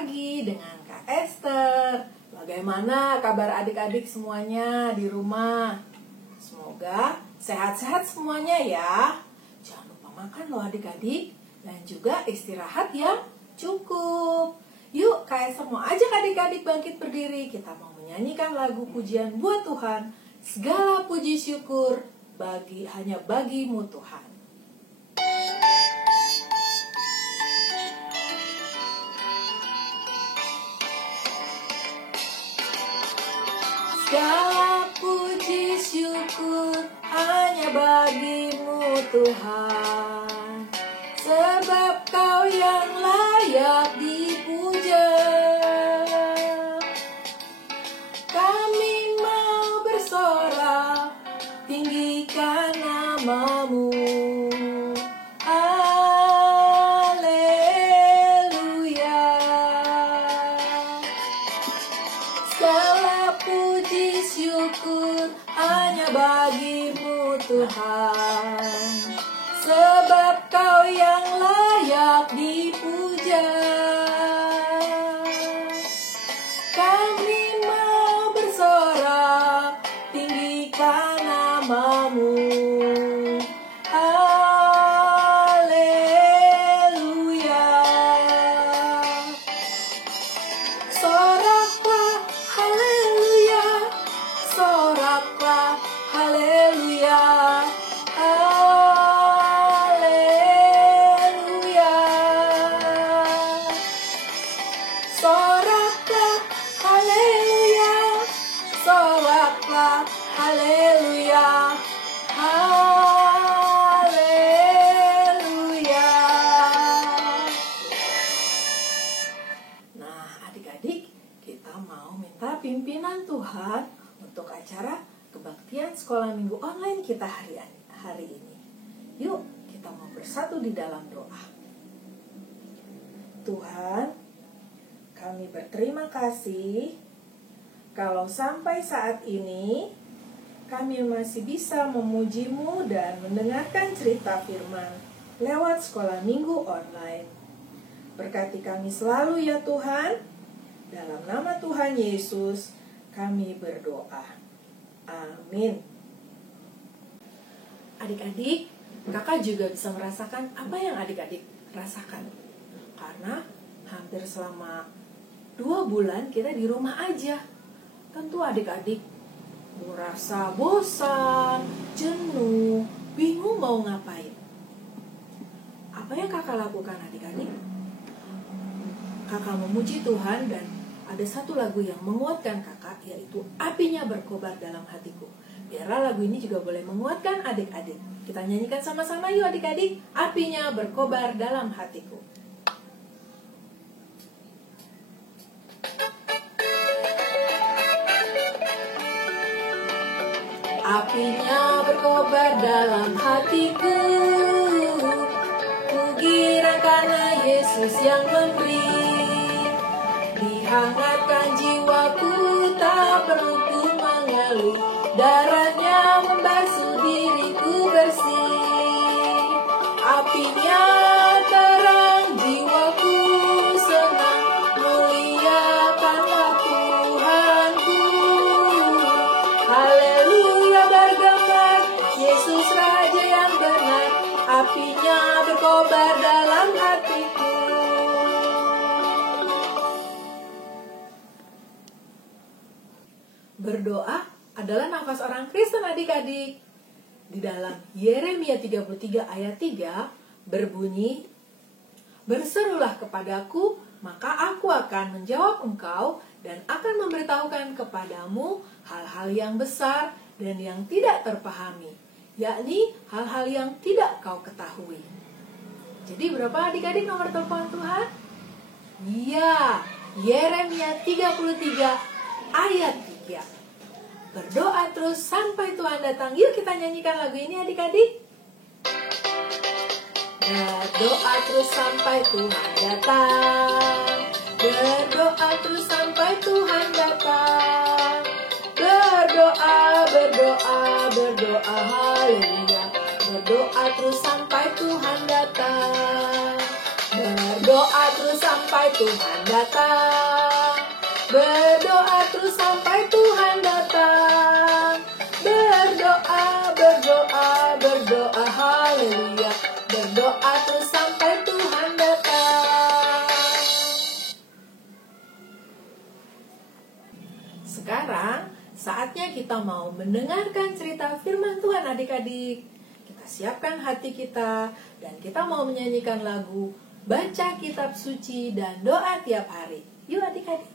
lagi dengan Kak Esther. Bagaimana kabar adik-adik semuanya di rumah? Semoga sehat-sehat semuanya ya. Jangan lupa makan loh adik-adik. Dan juga istirahat yang cukup. Yuk Kak Esther mau ajak adik-adik bangkit berdiri. Kita mau menyanyikan lagu pujian buat Tuhan. Segala puji syukur hanya bagimu Tuhan. Segala puji syukur hanya bagimu Tuhan, sebab Kau yang layak dipuja. Kami mau bersorak, tinggikan nama-Mu. Hanya bagimu Tuhan, sebab Kau yang layak dipuja. Kami mau bersorak, tinggikan nama-Mu. Haleluya. Soraklah, haleluya. Soraklah, haleluya, haleluya. Soraklah, haleluya, soraklah, haleluya, haleluya. Nah, adik-adik, kita mau minta pimpinan Tuhan untuk acara kebaktian sekolah minggu online kita hari ini. Yuk, kita mau bersatu di dalam doa. Tuhan, kami berterima kasih kalau sampai saat ini kami masih bisa memuji-Mu dan mendengarkan cerita firman lewat sekolah minggu online. Berkati kami selalu ya Tuhan. Dalam nama Tuhan Yesus kami berdoa. Amin. Adik-adik, kakak juga bisa merasakan apa yang adik-adik rasakan. Karena hampir selama 2 bulan kita di rumah aja. Tentu adik-adik merasa bosan, jenuh, bingung mau ngapain. Apa yang kakak lakukan adik-adik? Kakak memuji Tuhan dan ada satu lagu yang menguatkan kakak, yaitu Apinya Berkobar Dalam Hatiku. Biarlah lagu ini juga boleh menguatkan adik-adik. Kita nyanyikan sama-sama yuk adik-adik. Apinya berkobar dalam hatiku. Apinya berkobar dalam hatiku, pujian karena Yesus yang memberi. Dihangatkan jiwaku, tak perlu ku mengeluh, darahnya membasuh diriku bersih. Apinya terang jiwaku, senang muliakanlah Tuhanku. Haleluya bergembira, Yesus Raja yang benar. Apinya berkobar dalam hatiku. Berdoa adalah nafas orang Kristen adik-adik. Di dalam Yeremia 33 ayat 3 berbunyi, "Berserulah kepadaku, maka aku akan menjawab engkau dan akan memberitahukan kepadamu hal-hal yang besar dan yang tidak terpahami, yakni hal-hal yang tidak kau ketahui." Jadi berapa adik-adik nomor telepon Tuhan? Iya, Yeremia 33 ayat 3. Berdoa terus sampai Tuhan datang. Yuk kita nyanyikan lagu ini adik-adik. Berdoa terus sampai Tuhan datang. Berdoa terus sampai Tuhan datang. Berdoa, berdoa, berdoa, haleluya. Berdoa terus sampai Tuhan datang. Berdoa terus sampai sampai Tuhan datang. Berdoa terus sampai Tuhan datang. Berdoa, berdoa, berdoa, haleluya. Berdoa terus sampai Tuhan datang. Sekarang saatnya kita mau mendengarkan cerita firman Tuhan adik-adik. Kita siapkan hati kita dan kita mau menyanyikan lagu Baca Kitab Suci dan Doa Tiap Hari. Yuk adik-adik.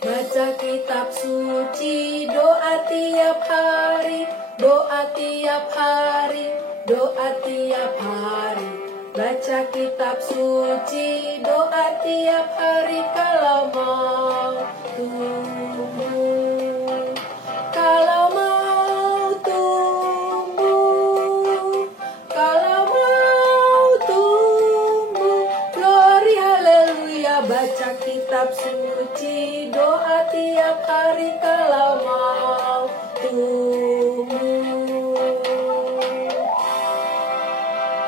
Baca kitab suci, doa tiap hari, doa tiap hari, doa tiap hari. Baca kitab suci, doa tiap hari kalau mau tumbuh. Kalau mau tumbuh, kalau mau tumbuh. Glory haleluya, baca kitab suci, doa tiap hari kalau mau tumbuh.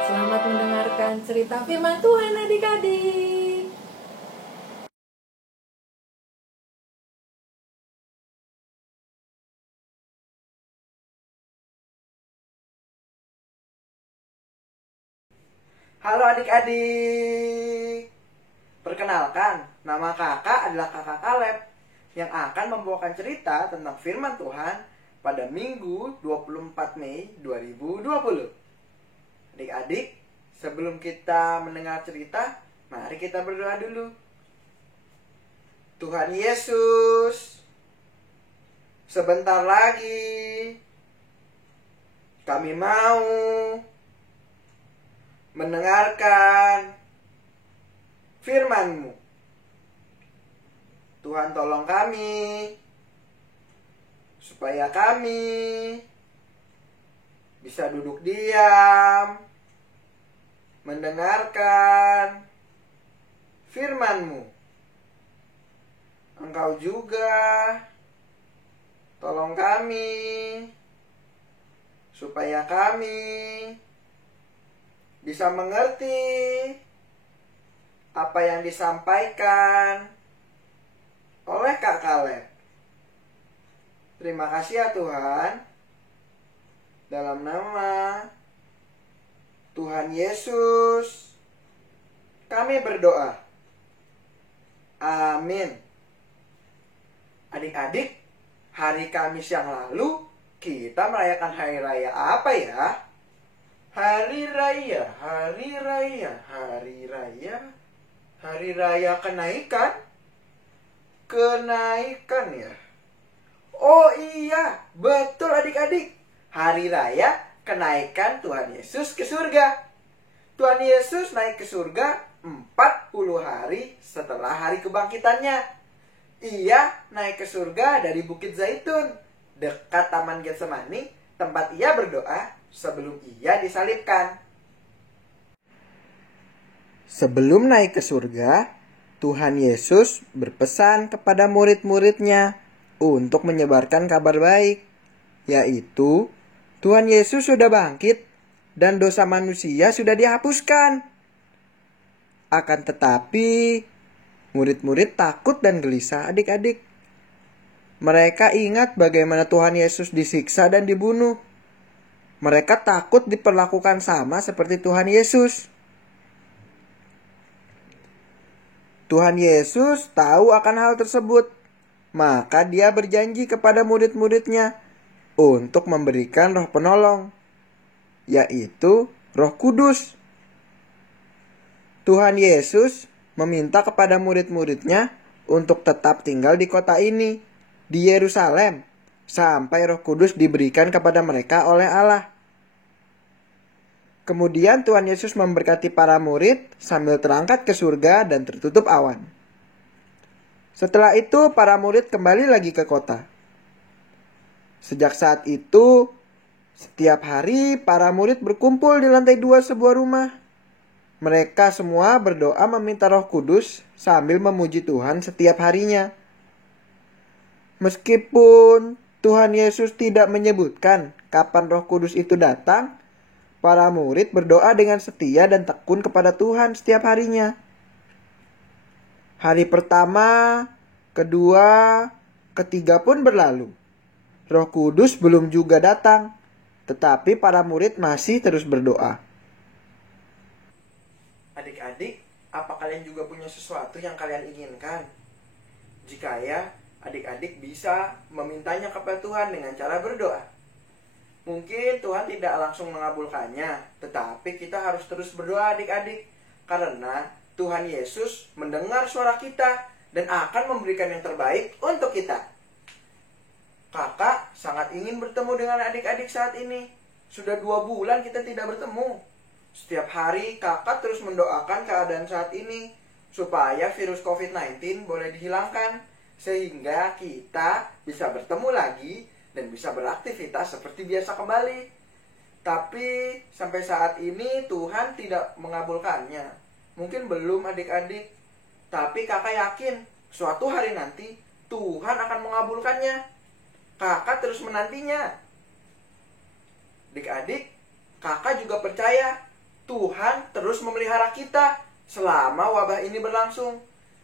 Selamat mendengarkan cerita firman Tuhan adik-adik. Halo adik-adik. Perkenalkan, nama kakak adalah kakak Kaleb yang akan membawakan cerita tentang firman Tuhan pada Minggu 24 Mei 2020. Adik-adik, sebelum kita mendengar cerita, mari kita berdoa dulu. Tuhan Yesus, sebentar lagi kami mau mendengarkan firman-Mu. Tuhan tolong kami supaya kami bisa duduk diam mendengarkan firman-Mu. Engkau juga tolong kami supaya kami bisa mengerti apa yang disampaikan oleh Kak Kaleb. Terima kasih ya Tuhan. Dalam nama Tuhan Yesus kami berdoa. Amin. Adik-adik, hari Kamis yang lalu kita merayakan hari raya apa ya? Hari raya, hari raya, hari raya, hari raya kenaikan? Kenaikan ya? Oh iya, betul adik-adik. Hari raya kenaikan Tuhan Yesus ke surga. Tuhan Yesus naik ke surga 40 hari setelah hari kebangkitannya. Ia naik ke surga dari Bukit Zaitun, dekat Taman Getsemani, tempat ia berdoa sebelum ia disalibkan. Sebelum naik ke surga, Tuhan Yesus berpesan kepada murid-muridnya untuk menyebarkan kabar baik, yaitu Tuhan Yesus sudah bangkit dan dosa manusia sudah dihapuskan. Akan tetapi, murid-murid takut dan gelisah adik-adik. Mereka ingat bagaimana Tuhan Yesus disiksa dan dibunuh. Mereka takut diperlakukan sama seperti Tuhan Yesus. Tuhan Yesus tahu akan hal tersebut. Maka dia berjanji kepada murid-muridnya untuk memberikan roh penolong, yaitu Roh Kudus. Tuhan Yesus meminta kepada murid-muridnya untuk tetap tinggal di kota ini, di Yerusalem, sampai Roh Kudus diberikan kepada mereka oleh Allah. Kemudian Tuhan Yesus memberkati para murid sambil terangkat ke surga dan tertutup awan. Setelah itu para murid kembali lagi ke kota. Sejak saat itu, setiap hari para murid berkumpul di lantai 2 sebuah rumah. Mereka semua berdoa meminta Roh Kudus sambil memuji Tuhan setiap harinya. Meskipun Tuhan Yesus tidak menyebutkan kapan Roh Kudus itu datang, para murid berdoa dengan setia dan tekun kepada Tuhan setiap harinya. Hari pertama, kedua, ketiga pun berlalu. Roh Kudus belum juga datang, tetapi para murid masih terus berdoa. Adik-adik, apa kalian juga punya sesuatu yang kalian inginkan? Jika ya, adik-adik bisa memintanya kepada Tuhan dengan cara berdoa. Mungkin Tuhan tidak langsung mengabulkannya, tetapi kita harus terus berdoa adik-adik. Karena Tuhan Yesus mendengar suara kita dan akan memberikan yang terbaik untuk kita. Kakak sangat ingin bertemu dengan adik-adik saat ini. Sudah 2 bulan kita tidak bertemu. Setiap hari kakak terus mendoakan keadaan saat ini supaya virus COVID-19 boleh dihilangkan, sehingga kita bisa bertemu lagi dan bisa beraktivitas seperti biasa kembali. Tapi sampai saat ini Tuhan tidak mengabulkannya. Mungkin belum adik-adik, tapi kakak yakin suatu hari nanti Tuhan akan mengabulkannya. Kakak terus menantinya. Adik-adik, kakak juga percaya Tuhan terus memelihara kita selama wabah ini berlangsung.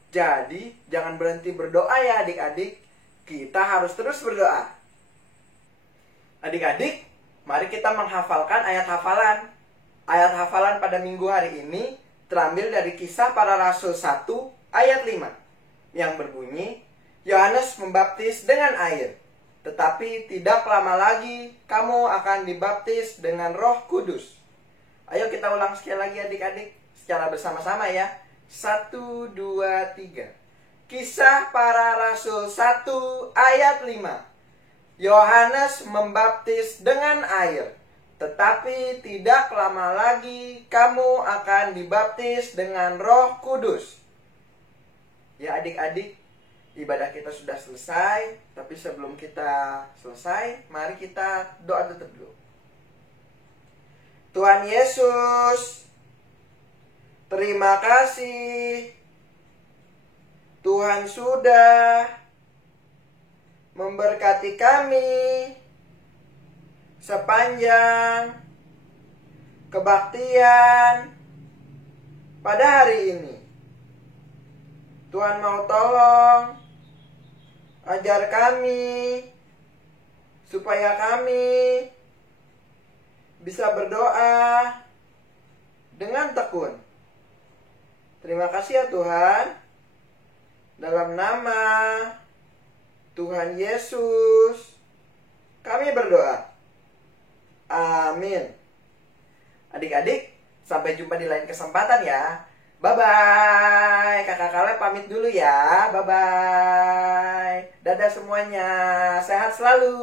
Jadi, jangan berhenti berdoa ya adik-adik. Kita harus terus berdoa. Adik-adik, mari kita menghafalkan ayat hafalan. Ayat hafalan pada minggu hari ini terambil dari Kisah Para Rasul 1 ayat 5 yang berbunyi, Yohanes membaptis dengan air, tetapi tidak lama lagi kamu akan dibaptis dengan Roh Kudus. Ayo kita ulang sekali lagi adik-adik secara bersama-sama ya. 1, 2, 3. Kisah Para Rasul 1 ayat 5. Yohanes membaptis dengan air, tetapi tidak lama lagi kamu akan dibaptis dengan Roh Kudus. Ya adik-adik, ibadah kita sudah selesai, tapi sebelum kita selesai, mari kita doa tutup dulu. Tuhan Yesus, terima kasih Tuhan sudah memberkati kami sepanjang kebaktian pada hari ini. Tuhan mau tolong ajar kami supaya kami bisa berdoa dengan tekun. Terima kasih ya Tuhan. Dalam nama Tuhan Yesus kami berdoa. Amin. Adik-adik, sampai jumpa di lain kesempatan ya. Bye-bye. Kakak Kaleb pamit dulu ya. Bye-bye. Dadah semuanya. Sehat selalu.